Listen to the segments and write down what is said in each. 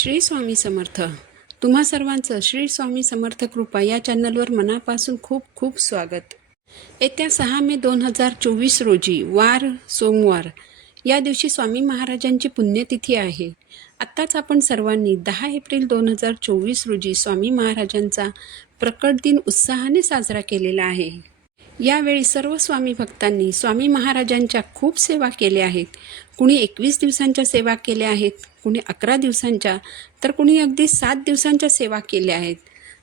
श्री स्वामी समर्थ. तुम्हा सर्वांचं श्री स्वामी समर्थ कृपा या चॅनलवर मनापासून खूप खूप स्वागत. येत्या 6 मे 2024 रोजी वार सोमवार या दिवशी स्वामी महाराजांची पुण्यतिथी आहे. आत्ताच आपण सर्वांनी 10 एप्रिल 2024 रोजी स्वामी महाराजांचा प्रकट दिन उत्साहाने साजरा केलेला आहे. यावेळी सर्व स्वामी भक्तांनी स्वामी महाराजांच्या खूप सेवा केल्या आहेत. कुणी 21 दिवसांच्या सेवा केल्या आहेत, कुणी 11 दिवसांच्या, तर कुणी अगदी 7 दिवसांच्या सेवा केल्या आहेत.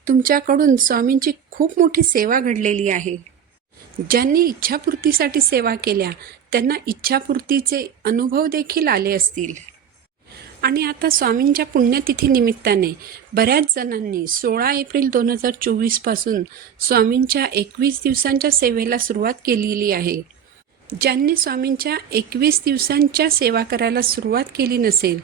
तुमच्याकडून स्वामींची खूप मोठी सेवा घडलेली आहे. ज्यांनी इच्छापूर्तीसाठी सेवा केल्या त्यांना इच्छापूर्तीचे अनुभव देखील आले असतील. आणि आता स्वामींच्या पुण्यतिथी निमित्ताने बऱ्याच जणांनी 16 एप्रिल 2024 पासून स्वामींच्या 21 दिवसांच्या सेवेला सुरुवात केलेली आहे. ज्यांनी स्वामींच्या 21 दिवसांच्या सेवा करायला सुरुवात केली नसेल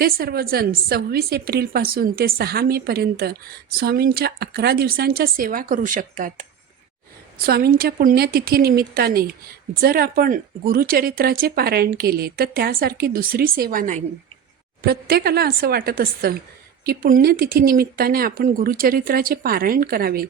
ते सर्वजण 26 एप्रिलपासून ते 6 मेपर्यंत स्वामींच्या 11 दिवसांच्या सेवा करू शकतात. स्वामींच्या पुण्यतिथी निमित्ताने जर आपण गुरुचरित्राचे पारायण केले तर त्यासारखी दुसरी सेवा नाही. प्रत्येकाला असं वाटत असतं की पुण्यतिथी निमित्ताने आपण गुरुचरित्राचे पारायण करावे,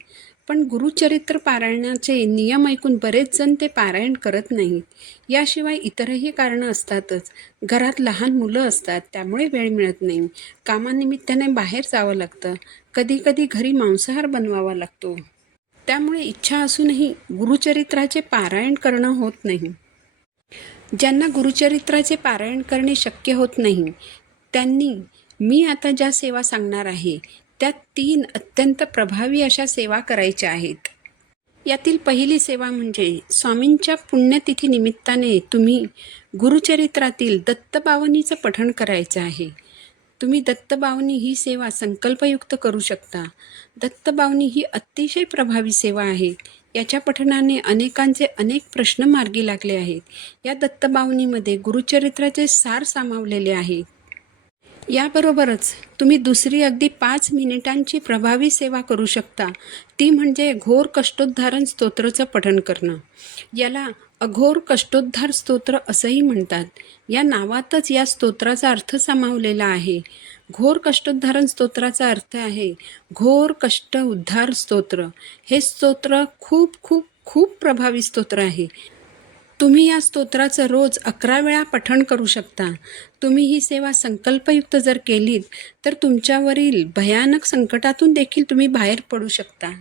पण गुरुचरित्र पारायणाचे नियम ऐकून बरेच जण ते पारायण करत नाहीत. याशिवाय इतरही कारणं असतातच. घरात लहान मुलं असतात, त्यामुळे वेळ मिळत नाही. कामानिमित्ताने बाहेर जावं लागतं. कधी कधी घरी मांसाहार बनवावा लागतो. त्यामुळे इच्छा असूनही गुरुचरित्राचे पारायण करणं होत नाही. ज्यांना गुरुचरित्राचे पारायण करणे शक्य होत नाही त्यांनी मी आता ज्या सेवा सांगणार आहे त्या 3 अत्यंत प्रभावी अशा सेवा करायच्या आहेत. यातील पहिली सेवा म्हणजे स्वामींच्या पुण्यतिथी निमित्ताने तुम्ही गुरुचरित्रातील दत्तबावनीचं पठण करायचं आहे. तुम्ही दत्तबावनी ही सेवा संकल्पयुक्त करू शकता. दत्तबावनी ही अतिशय प्रभावी सेवा आहे. याच्या पठणाने अनेकांचे अनेक प्रश्न मार्गी लागले आहेत. या दत्तबावनीमध्ये गुरुचरित्राचे सार सामावलेले आहे. याबरोबरच तुम्ही दुसरी अगदी 5 मिनिटांची प्रभावी सेवा करू शकता. ती म्हणजे घोर कष्टोद्धारण स्तोत्राचं पठण करणं. याला अघोर कष्टोद्धार स्तोत्र असंही म्हणतात. या नावातच या स्तोत्राचा अर्थ सामावलेला आहे. घोर कष्टोद्धारण स्तोत्राचा अर्थ आहे घोर कष्ट उद्धार स्तोत्र. हे स्तोत्र खूप खूप खूप प्रभावी स्तोत्र आहे. तुम्ही या स्तोत्राचं रोज 11 वेळा पठण करू शकता. तुम्ही ही सेवा संकल्पयुक्त जर केलीत तर तुमच्यावरील भयानक संकटातून देखील तुम्ही बाहेर पडू शकता.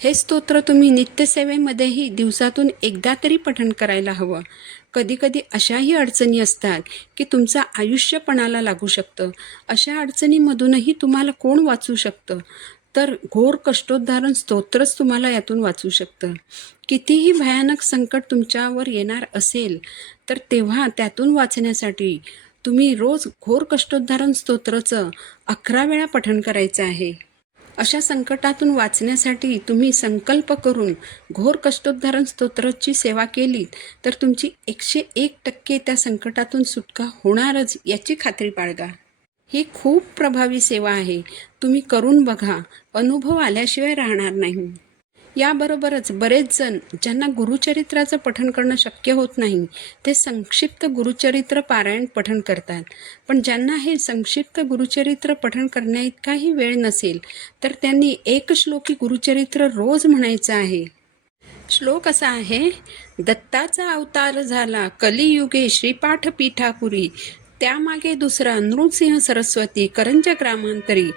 हे स्तोत्र तुम्ही नित्यसेवेमध्येही दिवसातून एकदा तरी पठण करायला हवं. कधीकधी अशाही अडचणी असतात की तुमचं आयुष्य पणाला लागू शकतं. अशा अडचणीमधूनही तुम्हाला कोण वाचू शकतं? तर घोर कष्टोद्धारण स्तोत्रच तुम्हाला यातून वाचू शकतं. कितीही भयानक संकट तुमच्यावर येणार असेल तर तेव्हा त्यातून वाचण्यासाठी तुम्ही रोज घोर कष्टोद्धारण स्तोत्राचं 11 वेळा पठण करायचं आहे. अशा संकटातून वाचण्यासाठी तुम्ही संकल्प करून घोर कष्टोद्धारण स्तोत्राची सेवा केलीत तर तुमची 101% त्या संकटातून सुटका होणारच याची खात्री बाळगा. ही खूप प्रभावी सेवा आहे. तुम्ही करून बघा. अनुभव आल्याशिवाय राहणार नाही. याबरोबरच बरेच जण ज्यांना गुरुचरित्राचं पठण करणं शक्य होत नाही ते संक्षिप्त गुरुचरित्र पारायण पठण करतात. पण ज्यांना हे संक्षिप्त गुरुचरित्र पठण करण्याइतकाही वेळ नसेल तर त्यांनी एक श्लोकी गुरुचरित्र रोज म्हणायचं आहे. श्लोक असा आहे: दत्ताचा अवतार झाला कलियुगे श्रीपाठ पीठापुरी, त्यामागे दुसरा नृसिंह सरस्वती करंज ग्रामांतरी,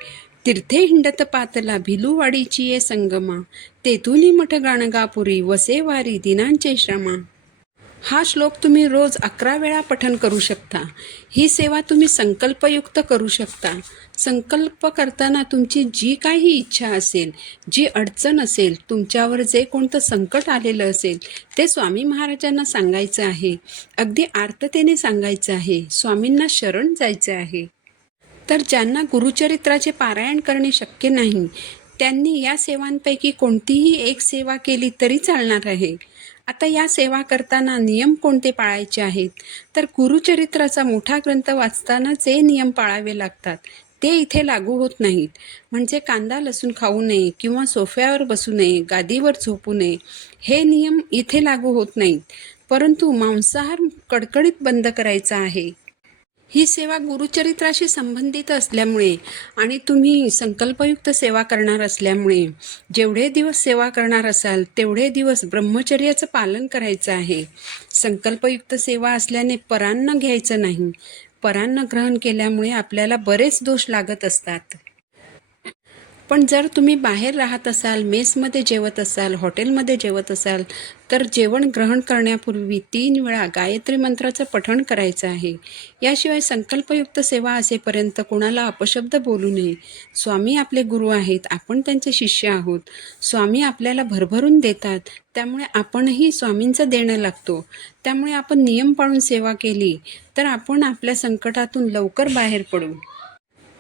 तीर्थे हिंडत पातला भिलूवाडीची ये संगमा, तेथुनी मठ गाणगापुरी वसेवारी दिनांचे श्रमा. हा श्लोक तुम्ही रोज 11 वेळा पठण करू शकता. ही सेवा तुम्ही संकल्पयुक्त करू शकता. संकल्प करताना तुमची जी काही इच्छा असेल, जी अडचण असेल, तुमच्यावर जे कोणतं संकट आलेलं असेल ते स्वामी महाराजांना सांगायचं आहे. अगदी आर्ततेने सांगायचं आहे. स्वामींना शरण जायचं आहे. तर ज्यांना गुरुचरित्राचे पारायण करणे शक्य नाही त्यांनी या सेवांपैकी कोणतीही एक सेवा केली तरी चालणार आहे. आता या सेवा करताना नियम कोणते पाळायचे आहेत तर गुरुचरित्राचा मोठा ग्रंथ वाचताना जे नियम पाळावे लागतात ते इथे लागू होत नाहीत. म्हणजे कांदा लसूण खाऊ नये किंवा सोफ्यावर बसू नये, गादीवर झोपू नये, हे नियम इथे लागू होत नाहीत. परंतु मांसाहार कडकडीत बंद करायचा आहे. ही सेवा गुरुचरित्राशी संबंधित असल्यामुळे आणि तुम्ही संकल्पयुक्त सेवा करणार असल्यामुळे जेवढे दिवस सेवा करणार असाल तेवढे दिवस ब्रह्मचर्याचं पालन करायचं आहे. संकल्पयुक्त सेवा असल्याने परान्न घ्यायचं नाही. परान्न ग्रहण केल्यामुळे आपल्याला बरेच दोष लागत असतात. पण जर तुम्ही बाहेर राहत असाल, मेसमध्ये जेवत असाल, हॉटेलमध्ये जेवत असाल, तर जेवण ग्रहण करण्यापूर्वी 3 वेळा गायत्री मंत्राचं पठण करायचं आहे. याशिवाय संकल्पयुक्त सेवा असेपर्यंत कोणाला अपशब्द बोलू नये. स्वामी आपले गुरु आहेत, आपण त्यांचे शिष्य आहोत. स्वामी आपल्याला भरभरून देतात, त्यामुळे आपणही स्वामींचं देणं लागतो. त्यामुळे आपण नियम पाळून सेवा केली तर आपण आपल्या संकटातून लवकर बाहेर पडू.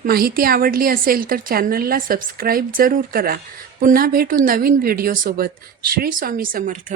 माहिती आवडली असेल तर चॅनलला सबस्क्राईब जरूर करा. पुन्हा भेटू नवीन व्हिडिओसोबत. श्री स्वामी समर्थ.